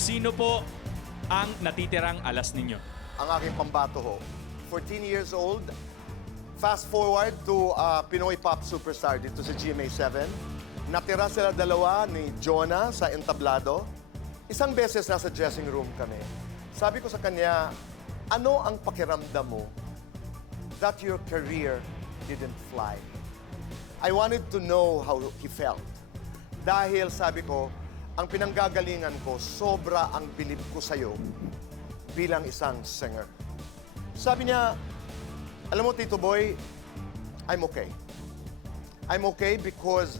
sino po ang natitirang alas ninyo? Ang aking pambato ho, 14 years old, fast forward to Pinoy pop superstar dito sa GMA7. Natira sila dalawa ni Jonah sa entablado. Isang beses nasa dressing room kami. Sabi ko sa kanya, ano ang pakiramdam mo that your career didn't fly? I wanted to know how he felt. Dahil sabi ko, ang pinanggagalingan ko, sobra ang bilib ko sa'yo bilang isang singer. Sabi niya, alam mo, Tito Boy, I'm okay. I'm okay because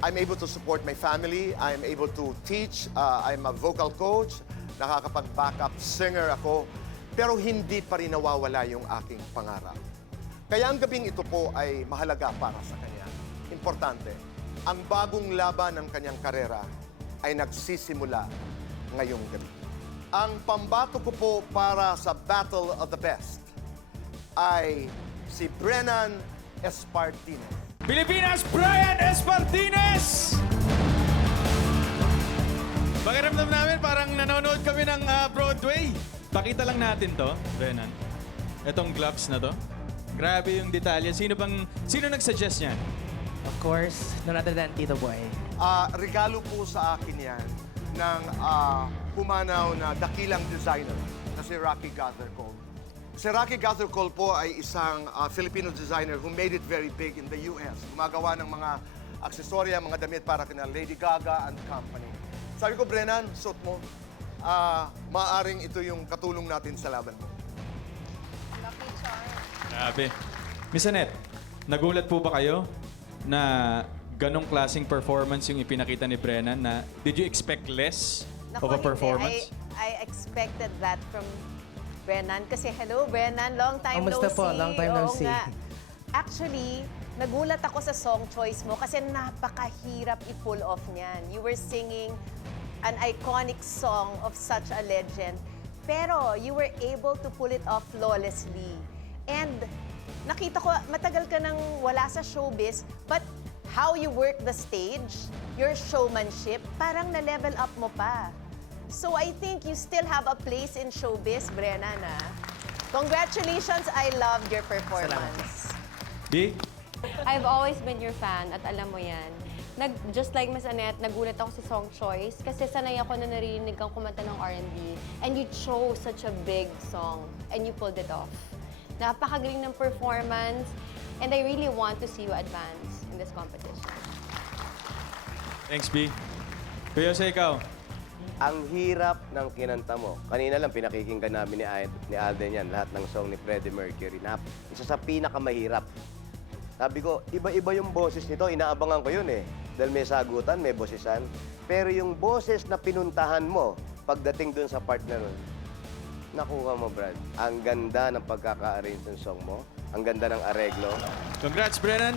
I'm able to support my family. I'm able to teach. I'm a vocal coach. Nakakapag-backup singer ako. Pero hindi pa rin nawawala yung aking pangarap. Kaya ang gabing ito po ay mahalaga para sa kanya. Importante, ang bagong laban ng kanyang karera ay nagsisimula ngayong gabi. Ang pambato ko po para sa Battle of the Best ay si Brennan Espartines. Pilipinas, Brian Espartines! Pakiramdam namin parang nanonood kami ng Broadway. Pakita lang natin to, Brennan. Itong gloves na to. Grabe yung detalye. Sino nag-suggest niyan? Of course, none other than Tito Boy. Regalo po sa akin yan ng humanaw na dakilang designer na si Rocky Gathercole. Si Rocky Gathercole po ay isang Filipino designer who made it very big in the US. Gumagawa ng mga aksesorya, mga damit para kina Lady Gaga and company. Sabi ko, Brennan, suot mo. Maaring ito yung katulong natin sa laban mo. Lucky charm. Grabe. Miss Annette, nagulat po ba kayo na ganong klaseng performance yung ipinakita ni Brennan na did you expect less of a Naku, performance? hindi. I expected that from Brennan. Kasi hello, Brennan. Long time no Kamusta see. po? Long time no Oo see. nga. Actually, nagulat ako sa song choice mo kasi napakahirap i-pull off niyan. You were singing an iconic song of such a legend. Pero you were able to pull it off flawlessly. And nakita ko, matagal ka nang wala sa showbiz, but how you work the stage, your showmanship, parang na-level up mo pa. So I think you still have a place in showbiz, Brennan. Congratulations, I loved your performance. Di? I've always been your fan at alam mo yan. Just like Miss Annette, nagulat ako sa song choice kasi sanay ako na narinig kang kumanta ng R&B and you chose such a big song and you pulled it off. Napakagaling ng performance and I really want to see you advance in this competition. Thanks, B. Kuya, sa ikaw? Ang hirap ng kinanta mo. Kanina lang pinakikinggan namin ni Alden yan, lahat ng song ni Freddie Mercury. Isa sa pinakamahirap. Sabi ko, iba-iba yung boses nito. Inaabangan ko yun eh. Dahil may sagutan, may bosisan. Pero yung boses na pinuntahan mo, pagdating dun sa part na nun, nakuha mo, Brad. Ang ganda ng pagkaka-arrange ng song mo. Ang ganda ng areglo. Congrats, Brennan.